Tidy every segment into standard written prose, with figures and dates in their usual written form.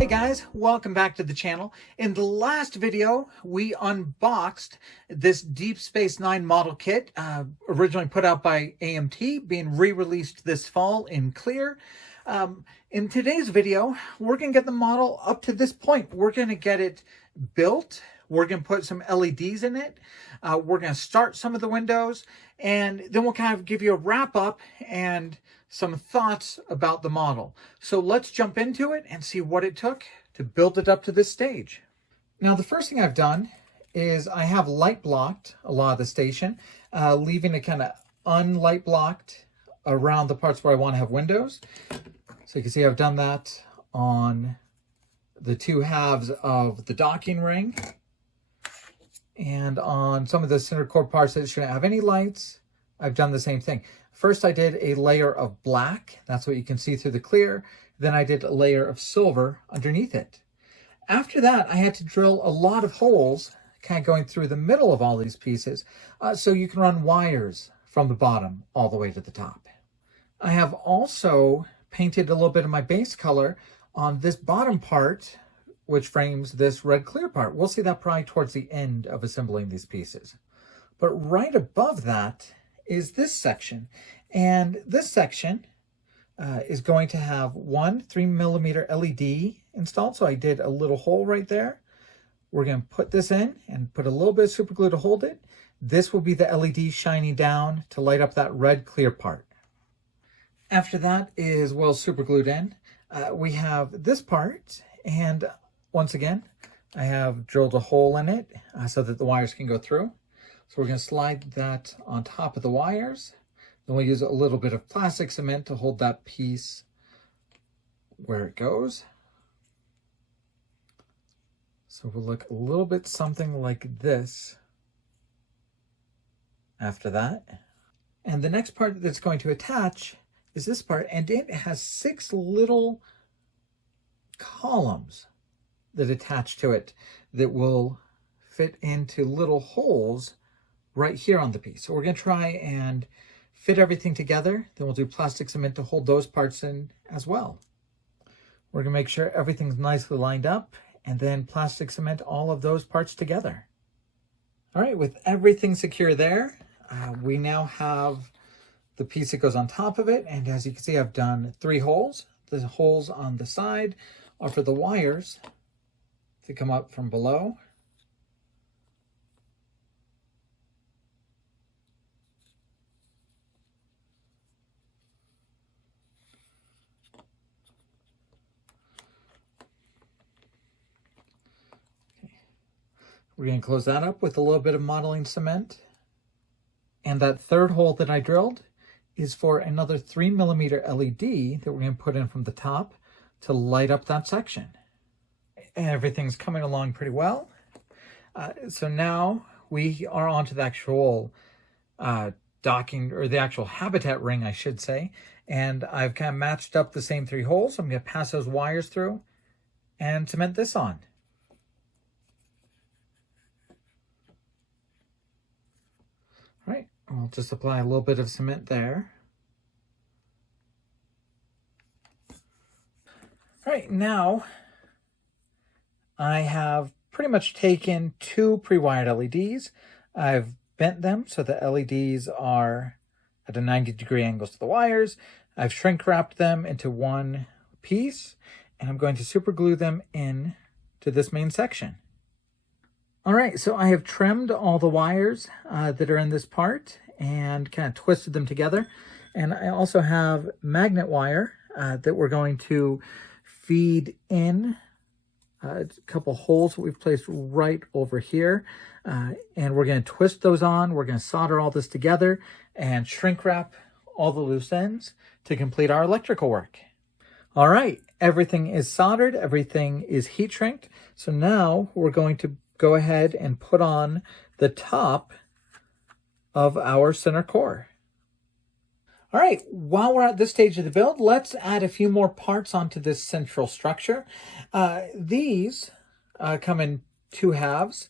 Hey guys, welcome back to the channel. In the last video, we unboxed this Deep Space Nine model kit, originally put out by AMT, being re-released this fall in clear. In today's video, we're going to get the model up to this point. We're going to get it built. We're going to put some LEDs in it. We're going to start some of the windows, and then we'll kind of give you a wrap up and some thoughts about the model. So let's jump into it and see what it took to build it up to this stage. Now, the first thing I've done is I have light blocked a lot of the station, leaving it kind of unlight blocked around the parts where I want to have windows. So you can see I've done that on the two halves of the docking ring. And on some of the center core parts that shouldn't have any lights, I've done the same thing. First, I did a layer of black. That's what you can see through the clear. Then I did a layer of silver underneath it. After that, I had to drill a lot of holes, kind of going through the middle of all these pieces, so you can run wires from the bottom all the way to the top. I have also painted a little bit of my base color on this bottom part, which frames this red clear part. We'll see that probably towards the end of assembling these pieces. But right above that is this section. And this section is going to have one 3mm LED installed. So I did a little hole right there. We're going to put this in and put a little bit of super glue to hold it. This will be the LED shining down to light up that red clear part. After that is well super glued in. We have this part, and once again, I have drilled a hole in it so that the wires can go through. So we're going to slide that on top of the wires. Then we'll use a little bit of plastic cement to hold that piece where it goes. So we'll look a little bit something like this after that. And the next part that's going to attach is this part, and it has 6 little columns that attach to it that will fit into little holes right here on the piece. So we're going to try and fit everything together. Then we'll do plastic cement to hold those parts in as well. We're going to make sure everything's nicely lined up, and then plastic cement all of those parts together. All right, with everything secure there, we now have the piece that goes on top of it. And as you can see, I've done 3 holes. The holes on the side are for the wires to come up from below. We're going to close that up with a little bit of modeling cement. And that third hole that I drilled is for another 3mm LED that we're going to put in from the top to light up that section. Everything's coming along pretty well. So now we are onto the actual docking, or the actual habitat ring, I should say. And I've kind of matched up the same 3 holes. I'm going to pass those wires through and cement this on. All right, I'll just apply a little bit of cement there. All right, now I have pretty much taken 2 pre-wired LEDs. I've bent them so the LEDs are at a 90-degree angle to the wires. I've shrink wrapped them into one piece, and I'm going to super glue them in to this main section. All right, so I have trimmed all the wires that are in this part and kind of twisted them together. And I also have magnet wire that we're going to feed in a couple holes that we've placed right over here. And we're going to twist those on. We're going to solder all this together and shrink wrap all the loose ends to complete our electrical work. All right, everything is soldered. Everything is heat shrinked. So now we're going to go ahead and put on the top of our center core. All right, while we're at this stage of the build, let's add a few more parts onto this central structure. These come in 2 halves.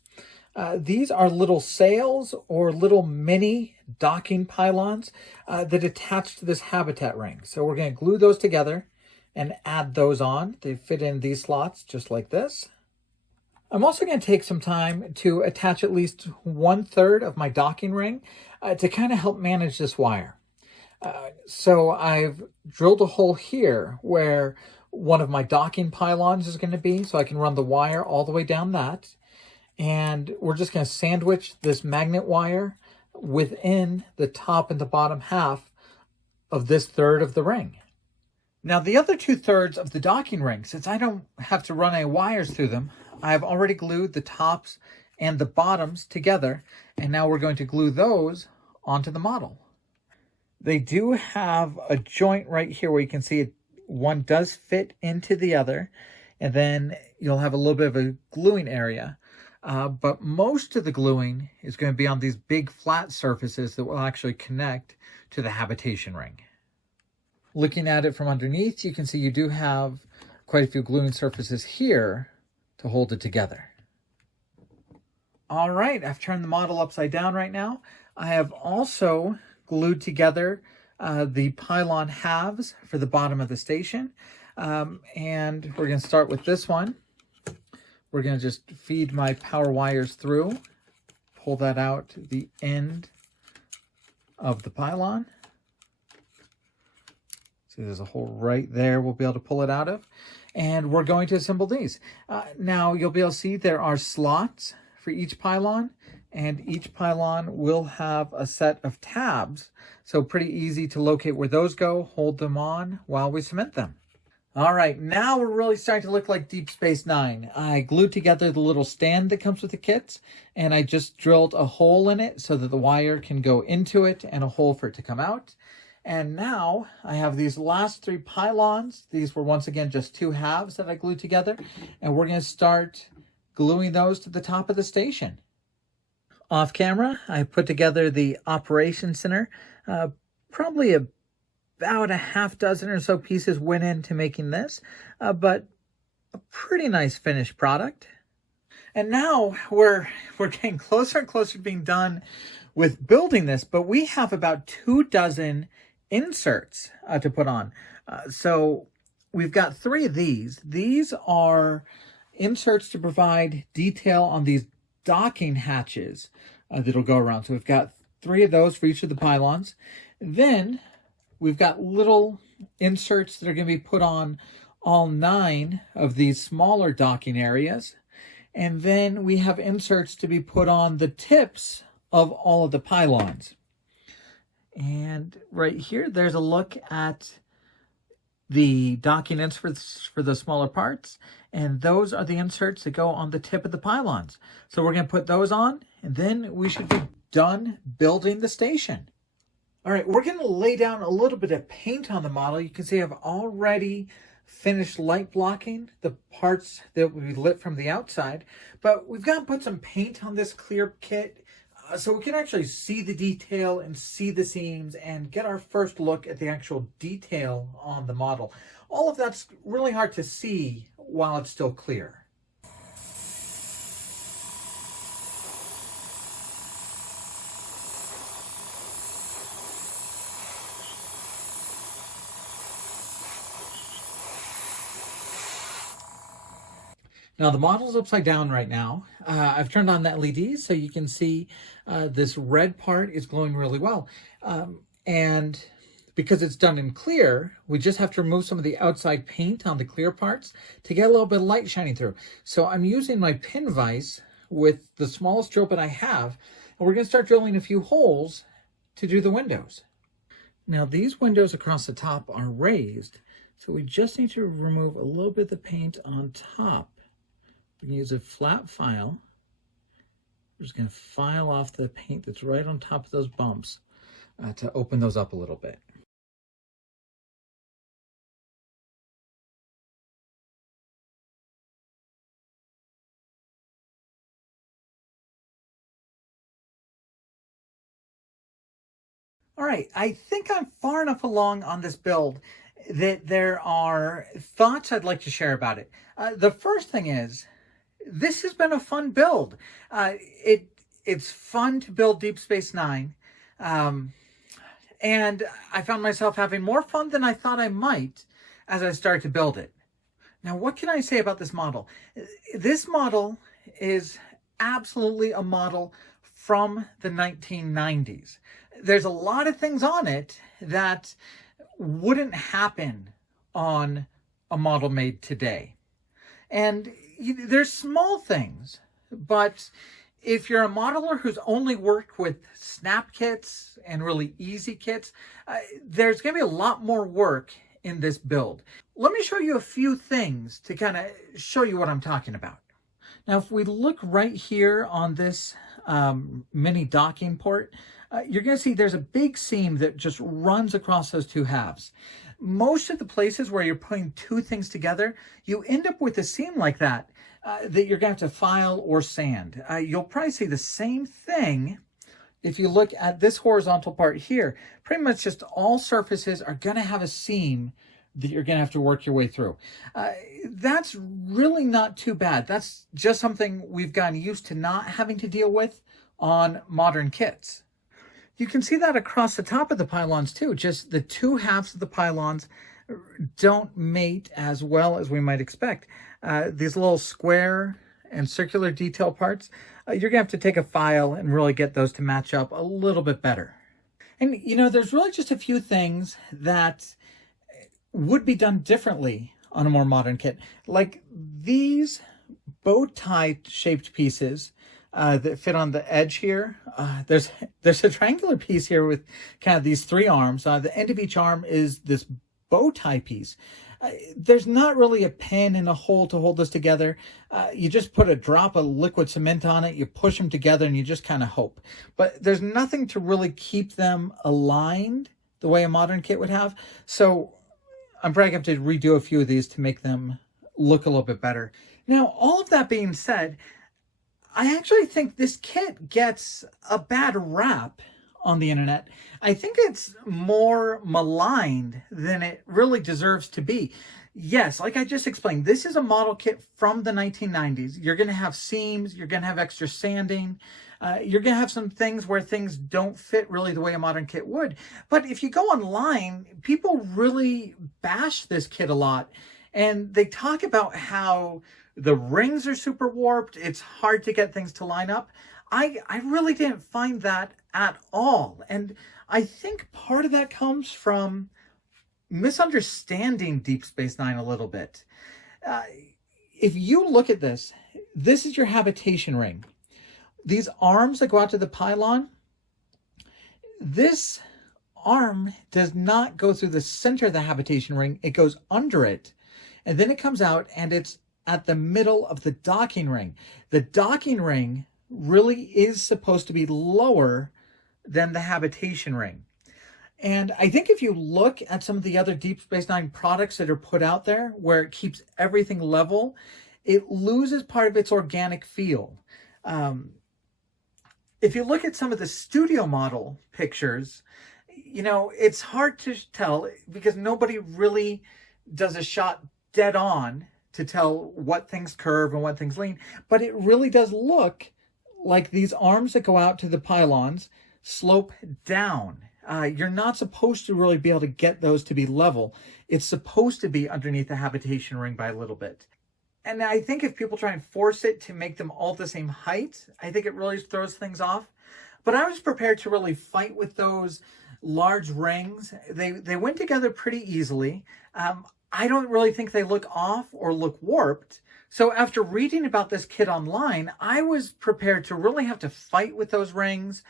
These are little sails or little mini docking pylons that attach to this habitat ring. So we're going to glue those together and add those on. They fit in these slots just like this. I'm also going to take some time to attach at least 1/3 of my docking ring to kind of help manage this wire. So I've drilled a hole here where one of my docking pylons is going to be, so I can run the wire all the way down that. And we're just going to sandwich this magnet wire within the top and the bottom half of this third of the ring. Now the other 2/3 of the docking ring, since I don't have to run any wires through them, I've already glued the tops and the bottoms together, and now we're going to glue those onto the model. They do have a joint right here where you can see it, one does fit into the other, and then you'll have a little bit of a gluing area. But most of the gluing is going to be on these big flat surfaces that will actually connect to the habitation ring. Looking at it from underneath, you can see you do have quite a few gluing surfaces here to hold it together. All right, I've turned the model upside down right now. I have also glued together the pylon halves for the bottom of the station. And we're going to start with this one. We're going to just feed my power wires through, pull that out the end of the pylon. See, there's a hole right there we'll be able to pull it out of. And we're going to assemble these. Now you'll be able to see there are slots for each pylon, and each pylon will have a set of tabs. So pretty easy to locate where those go, hold them on while we cement them. All right, now we're really starting to look like Deep Space Nine. I glued together the little stand that comes with the kits, and I just drilled a hole in it so that the wire can go into it and a hole for it to come out. And now I have these last 3 pylons. These were once again just 2 halves that I glued together, and we're going to start gluing those to the top of the station. Off camera, I put together the operations center. Probably about a half dozen or so pieces went into making this, but a pretty nice finished product. And now we're getting closer and closer to being done with building this, but we have about 2 dozen inserts to put on. So we've got 3 of these. These are inserts to provide detail on these docking hatches that'll go around. So we've got 3 of those for each of the pylons. Then we've got little inserts that are going to be put on all 9 of these smaller docking areas. And then we have inserts to be put on the tips of all of the pylons. And right here, there's a look at the docking inserts for the smaller parts. And those are the inserts that go on the tip of the pylons. So we're going to put those on, and then we should be done building the station. All right, we're going to lay down a little bit of paint on the model. You can see I've already finished light blocking the parts that will be lit from the outside, but we've got to put some paint on this clear kit so we can actually see the detail and see the seams and get our first look at the actual detail on the model. All of that's really hard to see while it's still clear. Now the model's upside down right now. I've turned on the LEDs so you can see this red part is glowing really well. And because it's done in clear, we just have to remove some of the outside paint on the clear parts to get a little bit of light shining through. So I'm using my pin vise with the smallest drill bit I have, and we're going to start drilling a few holes to do the windows. Now these windows across the top are raised, so we just need to remove a little bit of the paint on top. We can use a flat file. We're just going to file off the paint that's right on top of those bumps to open those up a little bit. All right, I think I'm far enough along on this build that there are thoughts I'd like to share about it. The first thing is, this has been a fun build. It's fun to build Deep Space Nine. And I found myself having more fun than I thought I might as I started to build it. Now, what can I say about this model? This model is absolutely a model from the 1990s. There's a lot of things on it that wouldn't happen on a model made today. And there's small things, but if you're a modeler who's only worked with snap kits and really easy kits, there's going to be a lot more work in this build. Let me show you a few things to kind of show you what I'm talking about. Now, if we look right here on this mini docking port, you're going to see there's a big seam that just runs across those two halves. Most of the places where you're putting two things together, you end up with a seam like that that you're going to have to file or sand. You'll probably see the same thing if you look at this horizontal part here. Pretty much just all surfaces are going to have a seam that you're going to have to work your way through. That's really not too bad. That's just something we've gotten used to not having to deal with on modern kits. You can see that across the top of the pylons too. Just the two halves of the pylons don't mate as well as we might expect. These little square and circular detail parts, you're gonna have to take a file and really get those to match up a little bit better. And there's really just a few things that would be done differently on a more modern kit. Like these bow tie shaped pieces that fit on the edge here. There's a triangular piece here with kind of these three arms. The end of each arm is this bow tie piece. There's not really a pin and a hole to hold this together. You just put a drop of liquid cement on it, you push them together, and you just kind of hope. But there's nothing to really keep them aligned the way a modern kit would have. So I'm probably going to have to redo a few of these to make them look a little bit better. Now, all of that being said, I actually think this kit gets a bad rap on the internet. I think it's more maligned than it really deserves to be. Yes, like I just explained, this is a model kit from the 1990s. You're going to have seams, you're going to have extra sanding, you're going to have some things where things don't fit really the way a modern kit would. But if you go online, people really bash this kit a lot, and they talk about how the rings are super warped, it's hard to get things to line up. I really didn't find that at all. And I think part of that comes from misunderstanding Deep Space Nine a little bit. If you look at this, this is your habitation ring. These arms that go out to the pylon, this arm does not go through the center of the habitation ring. It goes under it, and then it comes out, and it's at the middle of the docking ring. The docking ring really is supposed to be lower than the habitation ring. And I think if you look at some of the other Deep Space Nine products that are put out there where it keeps everything level, it loses part of its organic feel. If you look at some of the studio model pictures, it's hard to tell because nobody really does a shot dead on to tell what things curve and what things lean, but it really does look like these arms that go out to the pylons slope down. You're not supposed to really be able to get those to be level. It's supposed to be underneath the habitation ring by a little bit. And I think if people try and force it to make them all the same height, I think it really throws things off. But I was prepared to really fight with those large rings. They went together pretty easily. I don't really think they look off or look warped. So after reading about this kit online, I was prepared to really have to fight with those rings,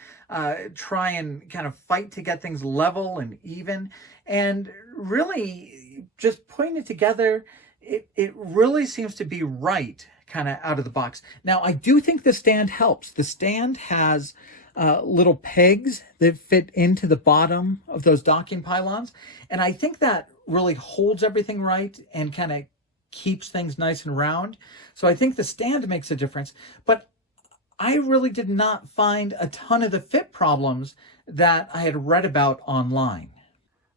try and kind of fight to get things level and even. And really just putting it together, it really seems to be right kind of out of the box. Now, I do think the stand helps. The stand has little pegs that fit into the bottom of those docking pylons. And I think that really holds everything right and kind of keeps things nice and round. So I think the stand makes a difference. But I really did not find a ton of the fit problems that I had read about online.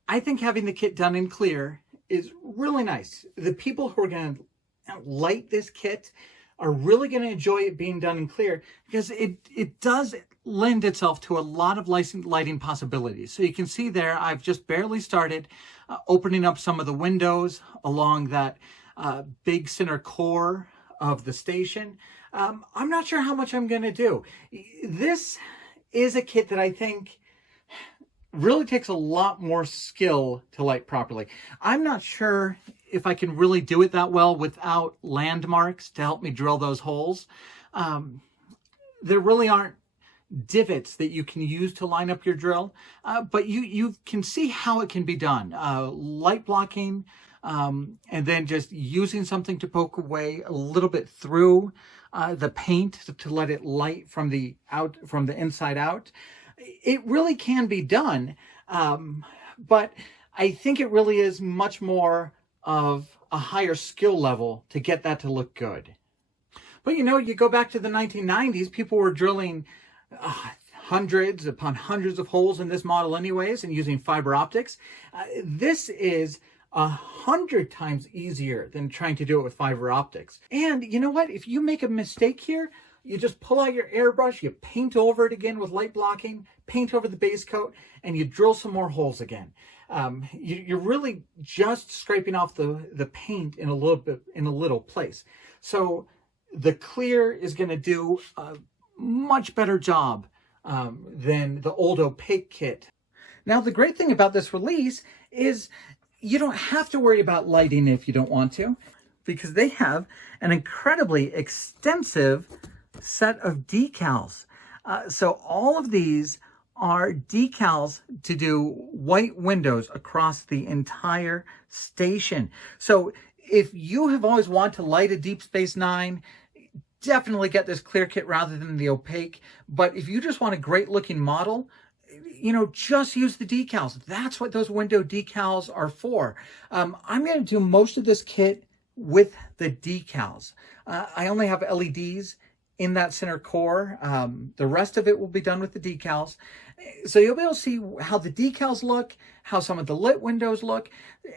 I think having the kit done in clear is really nice. The people who are going to light this kit are really going to enjoy it being done in clear, because it does lend itself to a lot of lighting possibilities. So you can see there, I've just barely started opening up some of the windows along that big center core of the station. I'm not sure how much I'm going to do. This is a kit that I think really takes a lot more skill to light properly. I'm not sure if I can really do it that well without landmarks to help me drill those holes. There really aren't divots that you can use to line up your drill, but you can see how it can be done. Light blocking, and then just using something to poke away a little bit through the paint to let it light from the inside out. It really can be done, but I think it really is much more of a higher skill level to get that to look good. But you know, you go back to the 1990s, people were drilling hundreds upon hundreds of holes in this model anyways, and using fiber optics. This is 100 times easier than trying to do it with fiber optics. And you know what? If you make a mistake here, you just pull out your airbrush, you paint over it again with light blocking, paint over the base coat, and you drill some more holes again. You're really just scraping off the paint in a little place. So the clear is going to do a much better job than the old opaque kit. Now, the great thing about this release is you don't have to worry about lighting if you don't want to, because they have an incredibly extensive set of decals. So all of these are decals to do white windows across the entire station. So if you have always wanted to light a Deep Space Nine, definitely get this clear kit rather than the opaque. But if you just want a great looking model, you know, just use the decals. That's what those window decals are for. I'm going to do most of this kit with the decals. I only have LEDs in that center core. The rest of it will be done with the decals. So you'll be able to see how the decals look, how some of the lit windows look,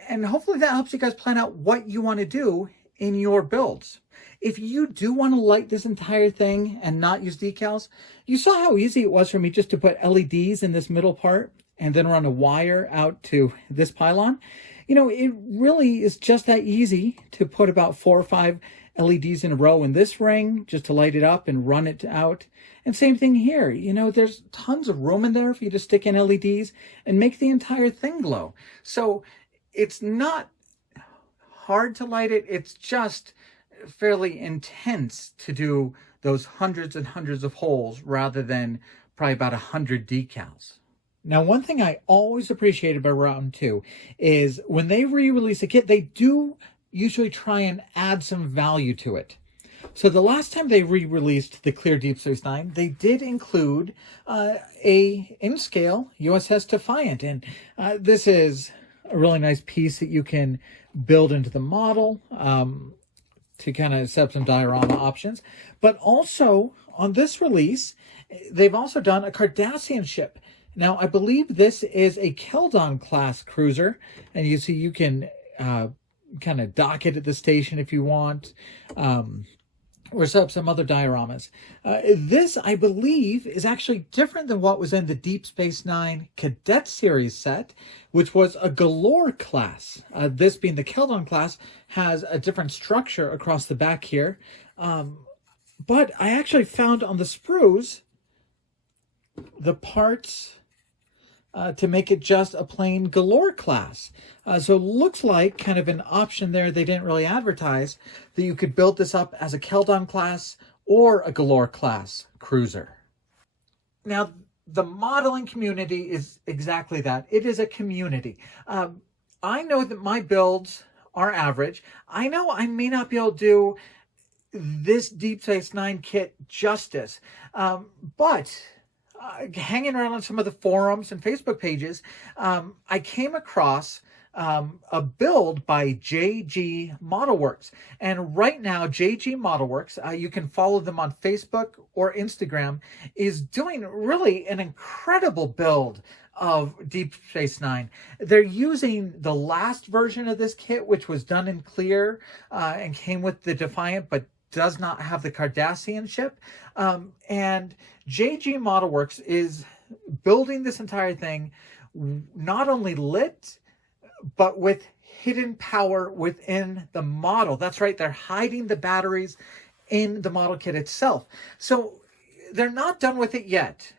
and hopefully that helps you guys plan out what you want to do in your builds. If you do want to light this entire thing and not use decals, you saw how easy it was for me just to put LEDs in this middle part and then run a wire out to this pylon. You know, it really is just that easy to put about 4 or 5 LEDs in a row in this ring just to light it up and run it out. And same thing here. You know, there's tons of room in there for you to stick in LEDs and make the entire thing glow. So it's not hard to light it. It's just fairly intense to do those hundreds and hundreds of holes rather than probably about 100 decals. Now, one thing I always appreciate about Round 2 is when they re-release a kit, they do usually try and add some value to it. So the last time they re-released the Clear Deep Space Nine, they did include a in-scale USS Defiant. And this is a really nice piece that you can build into the model to kind of set up some diorama options. But also on this release, they've also done a Cardassian ship. Now, I believe this is a Keldon class cruiser, and you see you can kind of dock it at the station if you want, or set up some other dioramas. This, I believe, is actually different than what was in the Deep Space Nine Cadet Series set, which was a Galore class. This being the Keldon class has a different structure across the back here. But I actually found on the sprues the parts to make it just a plain Galore class. So it looks like kind of an option there they didn't really advertise, that you could build this up as a Keldon class or a Galore class cruiser. Now, the modeling community is exactly that. It is a community. I know that my builds are average. I know I may not be able to do this Deep Space Nine kit justice, but hanging around on some of the forums and Facebook pages, I came across a build by JG Modelworks. And right now, JG Modelworks, you can follow them on Facebook or Instagram, is doing really an incredible build of Deep Space Nine. They're using the last version of this kit, which was done in clear and came with the Defiant, but does not have the Cardassian ship. And JG Model Works is building this entire thing not only lit, but with hidden power within the model. That's right, they're hiding the batteries in the model kit itself. So they're not done with it yet.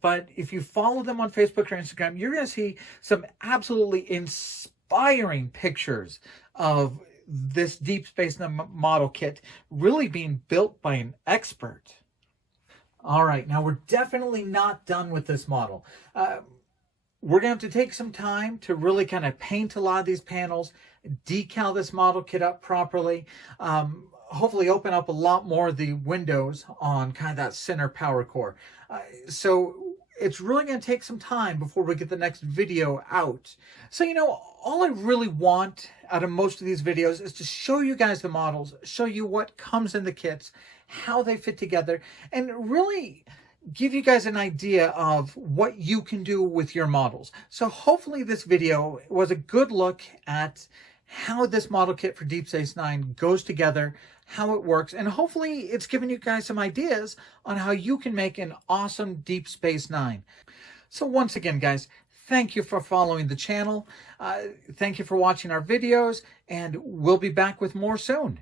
But if you follow them on Facebook or Instagram, you're going to see some absolutely inspiring pictures of this Deep Space Nine model kit really being built by an expert. All right, now we're definitely not done with this model. We're going to have to take some time to really kind of paint a lot of these panels, decal this model kit up properly, hopefully open up a lot more of the windows on kind of that center power core. So it's really going to take some time before we get the next video out. So, you know, all I really want out of most of these videos is to show you guys the models, show you what comes in the kits, how they fit together, and really give you guys an idea of what you can do with your models. So hopefully this video was a good look at how this model kit for Deep Space Nine goes together, how it works, and hopefully it's given you guys some ideas on how you can make an awesome Deep Space Nine. So once again, guys, thank you for following the channel. Thank you for watching our videos, and we'll be back with more soon.